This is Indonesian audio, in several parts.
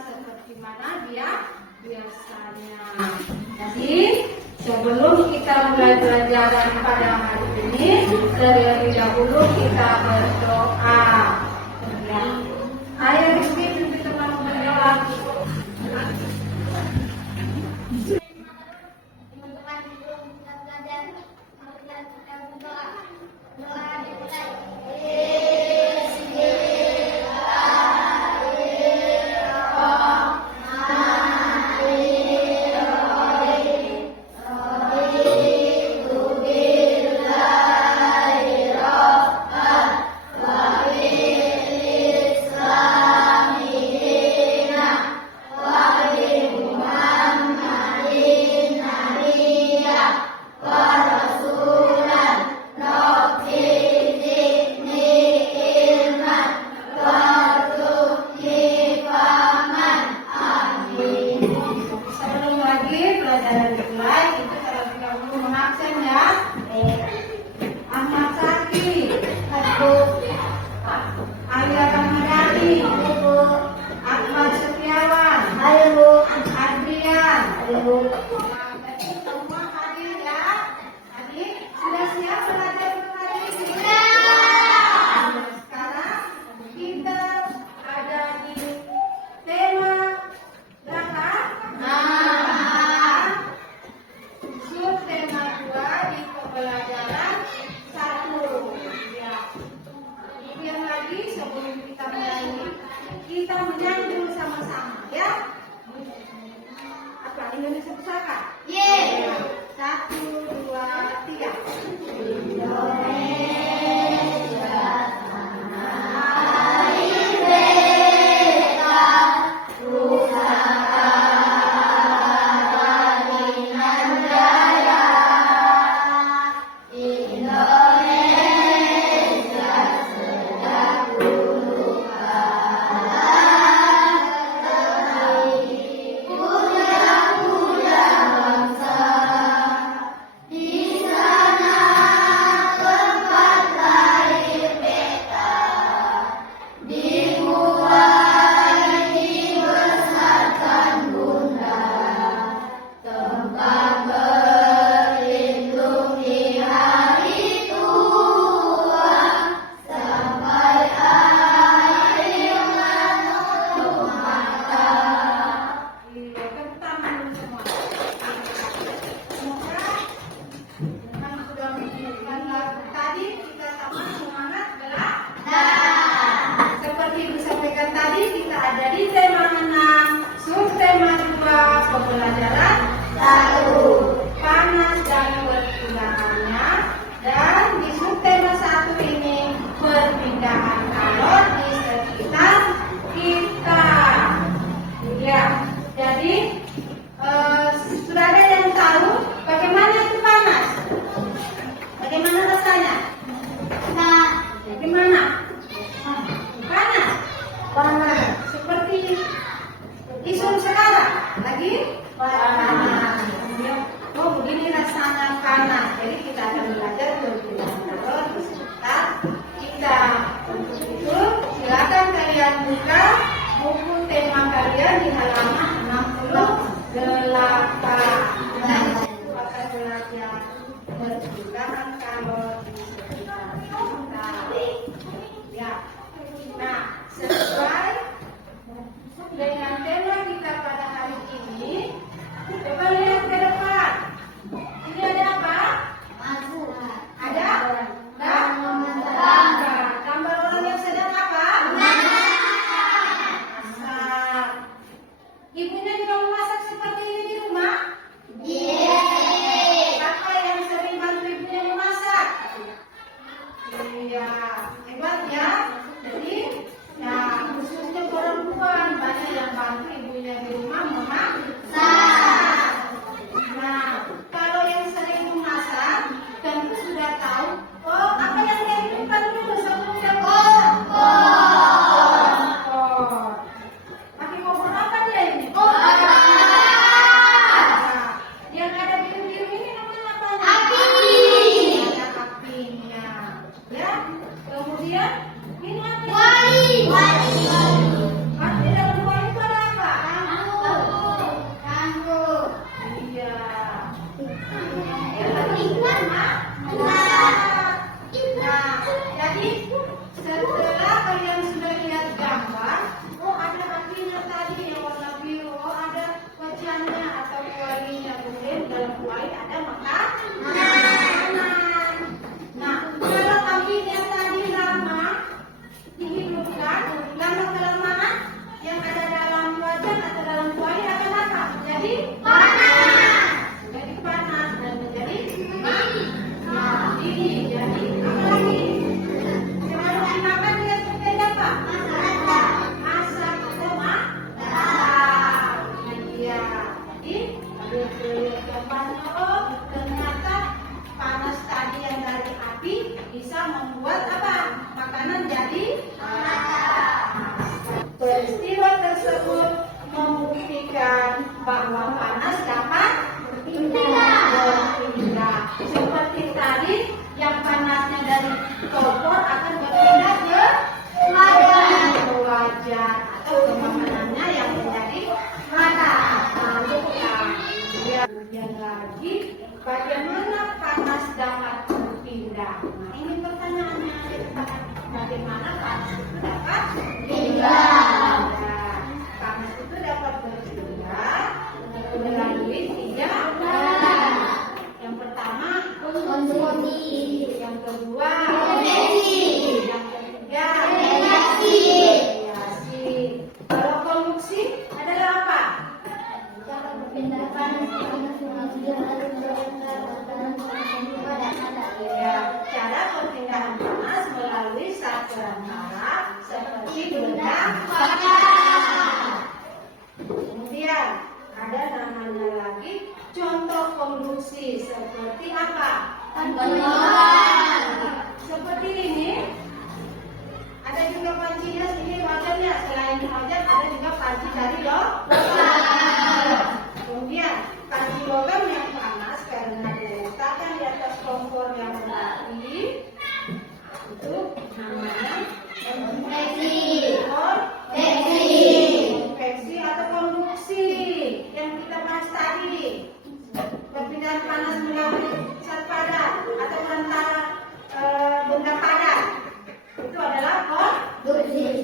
Seperti mana dia biasanya. Jadi sebelum kita mulai pelajaran pada hari ini, terlebih dahulu kita berdoa. Ya. Ayo kita mau berdoa. Kita menyanyi dulu sama-sama ya. Apa Indonesia Pusaka? Yeay. 1, 2, 3. Indonesia tanah air beta, pusaka Radingan Jaya. Indonesia sejak dulu pembelajaran 1, panas dan perpindahannya, dan di subtema 1 ini perpindahan kalor di sekitar kita. Ya, jadi sudah ada yang tahu bagaimana itu panas? Bagaimana rasanya? Nah, bagaimana? Panas. Panas. Seperti isu sekarang lagi panas. Oh, begini rasanya panas. Jadi kita akan belajar perpindahan kalor di sekitar kita. Untuk itu silakan kalian buka buku tema kalian di halaman 68. Nah, itu akan belajar perpindahan kalor di sekitar kita. Ya. Nah, sesuai dengan tema kita pada hari ini, coba lihat ke depan. Ini ada apa? Ada? Gambar orang yang sedang apa? Masak. Ibunya juga memasak seperti ini di rumah? Iya. Siapa yang sering bantu ibunya memasak? Iya. Hebat ya. Jadi, ya khususnya perempuan banyak yang bantu ibunya di rumah memasak. Ya, kemudian ingat ya. Wali. Arti dalam wali itu ada apa? Tangguh. Iya. Yang tadi ikan, Mak. Nah, jadi setelah kalian sudah lihat gambar, oh ada artinya tadi yang warna biru, oh ada wajahnya atau walinya, kemudian dalam wali ada makanan. Nah, kalau kambing yang tadi lama dihidupkan, lama kelamaan yang ada dalam wajan atau dalam kuali akan apa? Jadi panas. Jadi panas dan menjadi nah, ini jadi apa lagi? Yang harus dimakan dia seperti apa? Masak atau masak. Iya. Jadi lihat gambarnya, oh ternyata panas tadi yang dari api bisa membuat apa? Makanan jadi peristiwa tersebut membuktikan bahwa panas dapat berpindah. Seperti tadi yang panasnya dari kompor akan berpindah ke wajan atau ke makanannya yang menjadi panas. Kemudian lagi bagaimana panas dapat berpindah? Nah, ini pertanyaannya. Bagaimana panas itu dapat berpindah? Panas itu dapat berpindah melalui 3 cara. Yang pertama Konsumsi. yang kedua Konveksi. yang ketiga Reaksi. reaksi. Kalau konduksi adalah apa? Cara berpindah panas Ya, cara perpindahan panas melalui satu perantara seperti benda panas. Kemudian ada namanya lagi contoh konduksi seperti apa? Seperti ini. Ada juga pancinya sini wajannya. Selain wajan ada juga panci dari logam. Kemudian panci logam yang panas karena diletakkan di atas kompor yang berapi itu namanya konveksi atau konduksi yang kita bahas tadi. Perpindahan panas melalui zat padat atau perantara benda padat itu adalah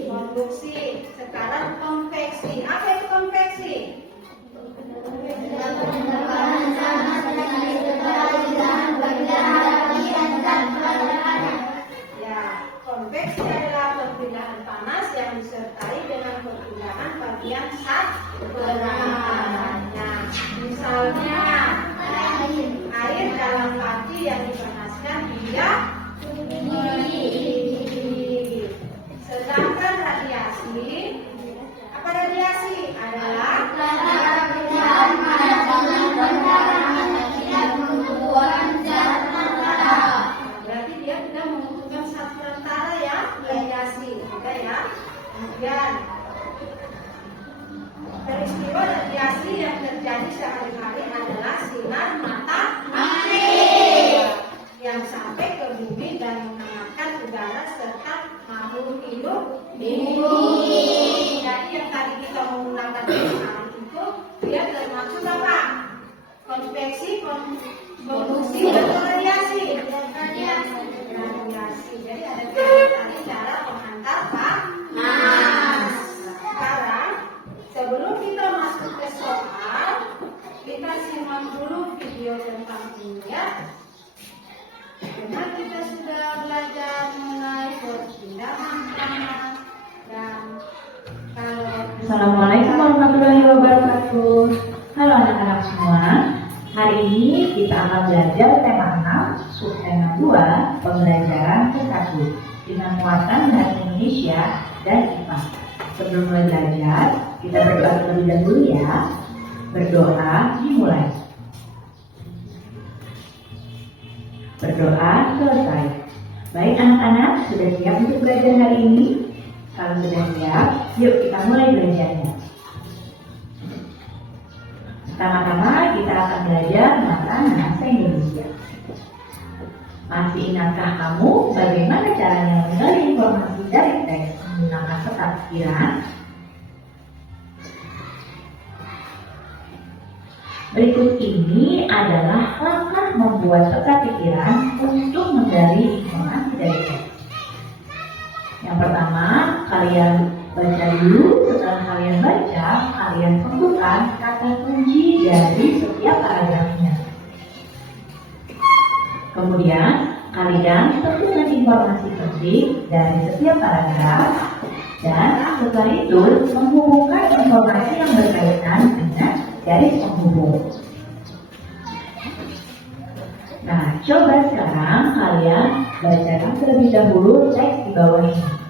konduksi. Sekarang konveksi. Apa itu konveksi? Ya, konveksi adalah perpindahan panas yang disertai dengan perpindahan bagian zat berat. Nah, misalnya air dalam panci yang dipanaskan hingga mendidih. Sedangkan radiasi, apa radiasi? Adalah berarti dia tidak membutuhkan satu perantara ya, radiasi. Oke ya. Kemudian peristiwa radiasi yang terjadi sehari-hari adalah sinar matahari yang sampai ke bumi dan menghangatkan udara serta makhluk hidup di bumi. Jadi yang tadi kita menggunakan sinar itu dia termasuk apa? Konveksi, konduksi atau radiasi? Radiasi. Jadi ada tadi cara menghantar panas. Sekarang sebelum kita masuk ke soal, kita simak dulu video tentang kimia. Karena kita sudah belajar mengenai perpindahan panas dan kalau Assalamualaikum warahmatullahi wabarakatuh. Halo anak-anak semua. Hari ini kita akan belajar tema 6, subtema 2, pembelajaran ke-1 dengan muatan bahasa Indonesia dan IPA. Sebelum mulai belajar, kita berdoa terlebih dahulu ya. Berdoa dimulai. Berdoa selesai. Baik anak-anak, sudah siap untuk belajar hari ini? Kalau sudah siap, yuk kita mulai belajarnya. Pertama-tama kita akan belajar mata bahasa Indonesia. Masih ingatkah kamu bagaimana caranya menggali informasi dari teks menggunakan peta pikiran? Berikut ini adalah langkah membuat peta pikiran untuk menggali informasi dari teks. Yang pertama, kalian baca dulu. Setelah kalian baca, kalian tentukan kata kunci dari setiap paragrafnya. Kemudian, kalian tentukan informasi penting dari setiap paragraf. Dan setelah itu, menghubungkan informasi yang berkaitan dengan garis penghubung. Nah, coba sekarang kalian bacakan terlebih dahulu teks di bawah ini.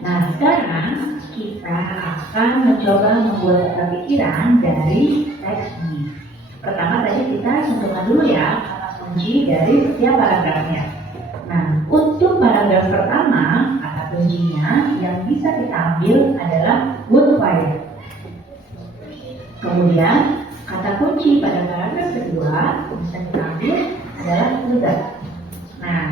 Nah, sekarang kita akan mencoba membuat peta pikiran dari teks ini. Pertama tadi kita tentukan dulu ya kata kunci dari setiap paragrafnya. Nah, untuk paragraf pertama, kata kuncinya yang bisa kita ambil adalah wood fire. Kemudian, kata kunci pada paragraf kedua bisa kita ambil adalah sudah. Nah,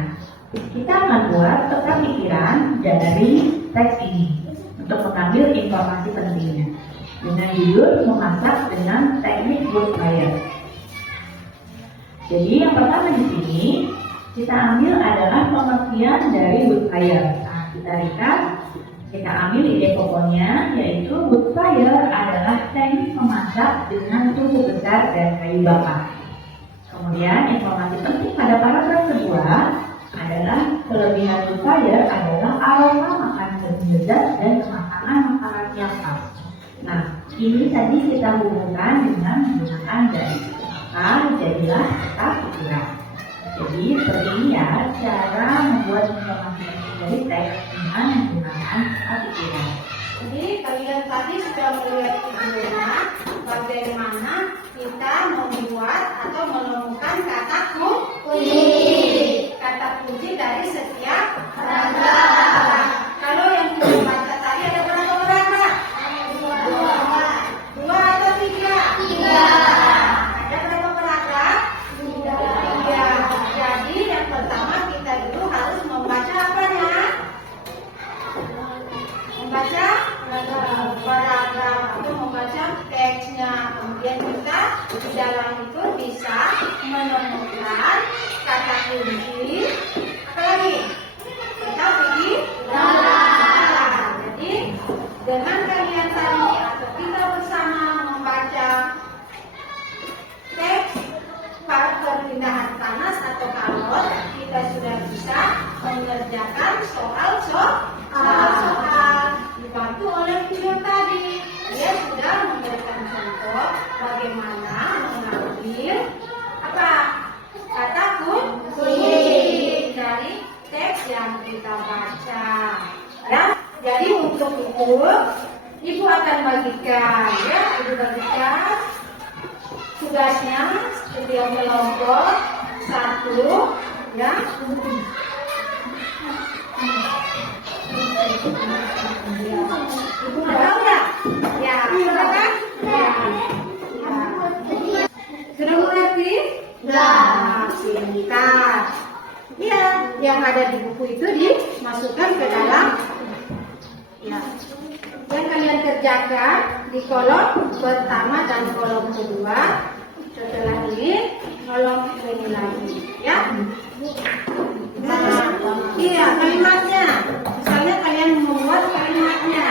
kita akan buat peta pikiran dari teks ini untuk mengambil informasi pentingnya dengan judul memasak dengan teknik wood fire. Jadi yang pertama di sini kita ambil adalah pengertian dari wood fire. Nah, kita lihat, kita ambil ide pokoknya yaitu wood fire adalah teknik memasak dengan tungku besar dan kayu bakar. Kemudian informasi penting pada paragraf kedua adalah kelebihan wood fire adalah aroma makanan lebih lezat dan kematangan makanan yang pas. Nah, ini tadi kita hubungkan dengan menggunakan garis. Maka jadilah peta pikiran. Jadi seperti ini ya cara membuat informasi dari teks dengan menggunakan peta pikiran. Jadi kalian tadi sudah melihat videonya bagaimana kita membuat atau menemukan kata kunci. Kata kunci dari setiap paragraf. Kalau yang kita baca tadi ada berapa paragraf? Dua atau tiga? Tiga. Ada berapa paragraf? Tiga. Jadi yang pertama kita dulu harus membaca apanya? Membaca paragraf atau membaca teksnya. Kemudian kita di dalam itu bisa menemukan kata kunci. Apa lagi? Kita pergi. Jadi dengan kalian tadi atau kita bersama membaca teks perpindahan panas atau kalor, kita sudah bisa mengerjakan soal-soal dibantu oleh video tadi. Dia sudah memberikan contoh bagaimana mengambil apa kata kunci dari teks yang kita baca. Ya, jadi untuk itu Ibu akan bagikan ya, Ibu bagikan tugasnya setiap kelompok satu ya. Ibu tahu nggak? Ya, sudah kan? Ya. Sudah mengerti? Nah, pintar. Ya, yang ada di buku itu dimasukkan ke dalam. Ya. Yang kalian kerjakan di kolom pertama dan kolom kedua. Setelah ini kolom ini lagi, ya. Nah, iya kalimatnya. Misalnya kalian membuat kalimatnya.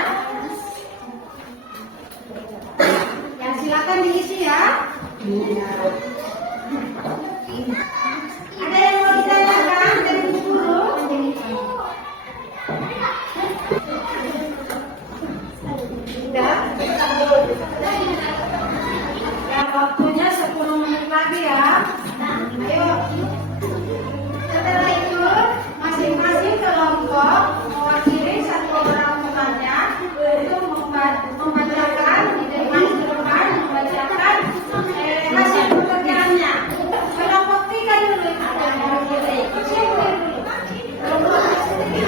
Ya silakan diisi ya. Ada yang mau ditanyakan dari Bu Guru? Sudah? Ya waktunya 10 menit lagi ya. Ayo. Setelah itu masing-masing kelompok mewakili satu orang temannya untuk membacakan di maju depan membacakan hasil pekerjaannya. Kelompok 3 dulu. Siapa dulu? Kelompok 3.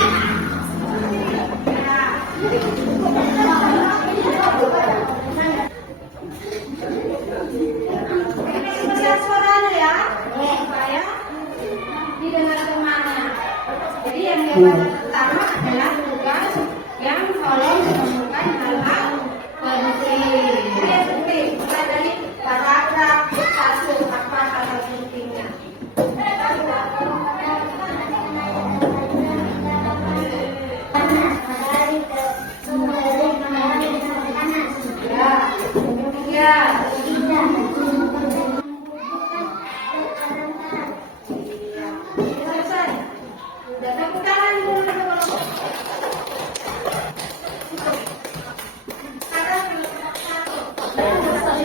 Tiga. Selesai. Udah tepuk tangan dulu kalau iya, selesai.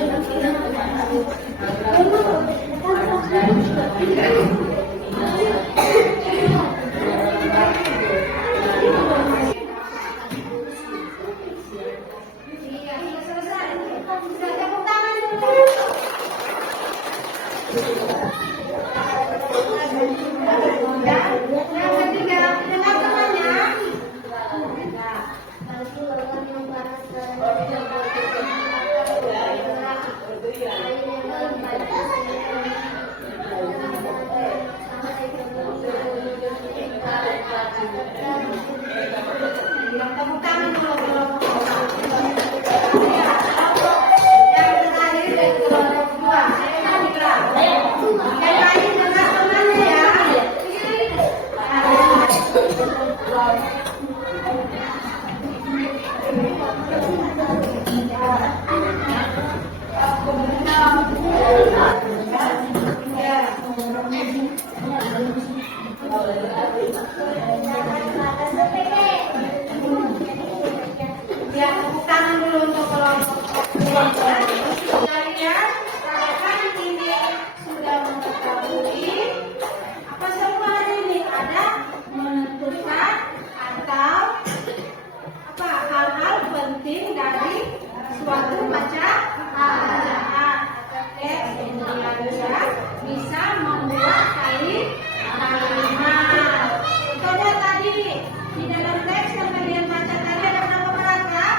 Udah tepuk tangan dulu. Yang ketiga, dengar temannya. Bilang tepuk tangan dulu. Yang terakhir dan kedua, saya kan digerak. Yang lain dengar temannya ya. Ya, tepuk tangan dulu untuk kelompok. Kalian katakan ini sudah mengetahui apa semua ini ada menentukan atau apa hal-hal penting dari suatu bacaan atau teks yang dia bisa membuat kalimat. Contohnya tadi di dalam teks yang kalian baca tadi ada berapa paragraf?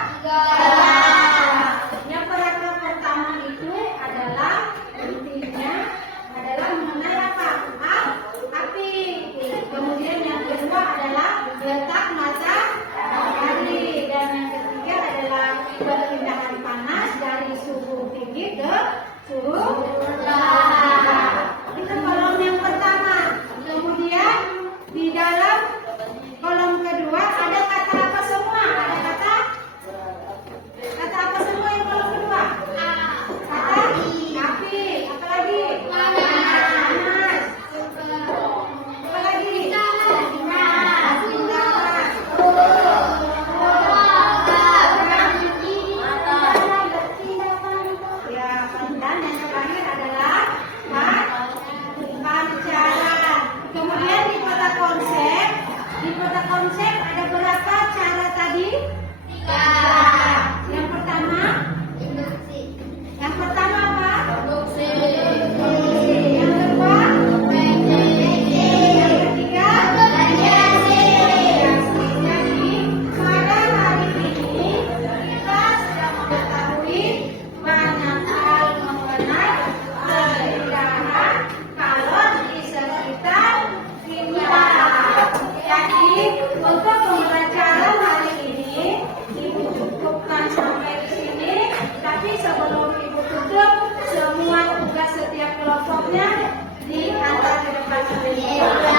Yang paragraf pertama itu adalah intinya adalah mengenai apa? Api. Kemudian yang kedua adalah letak matahari dan yang ketiga adalah perpindahan panas dari suhu tinggi ke suhu rendah. Itu kolom yang pertama. Kemudian di dalam kolom kedua ada kata apa semua? Ada kata apa semua yang kolom kedua? Kata api. Apa lagi? Panas. Apa lagi? Ya, dan yang terakhir adalah pancaran. Kemudian di kota konsep ada berapa cara tadi? 3. Yang pertama apa? Yang kedua? Yang ketiga? Jadi pada hari ini kita sudah mengetahui banyak hal mengenai perbedaan kalor di sekitar kita. Jadi untuk pembelajaran hari ini Ibu cukupkan sampai di sini. Tapi sebelum Ibu tutup, semua tugas setiap kelompoknya diantar ke depan.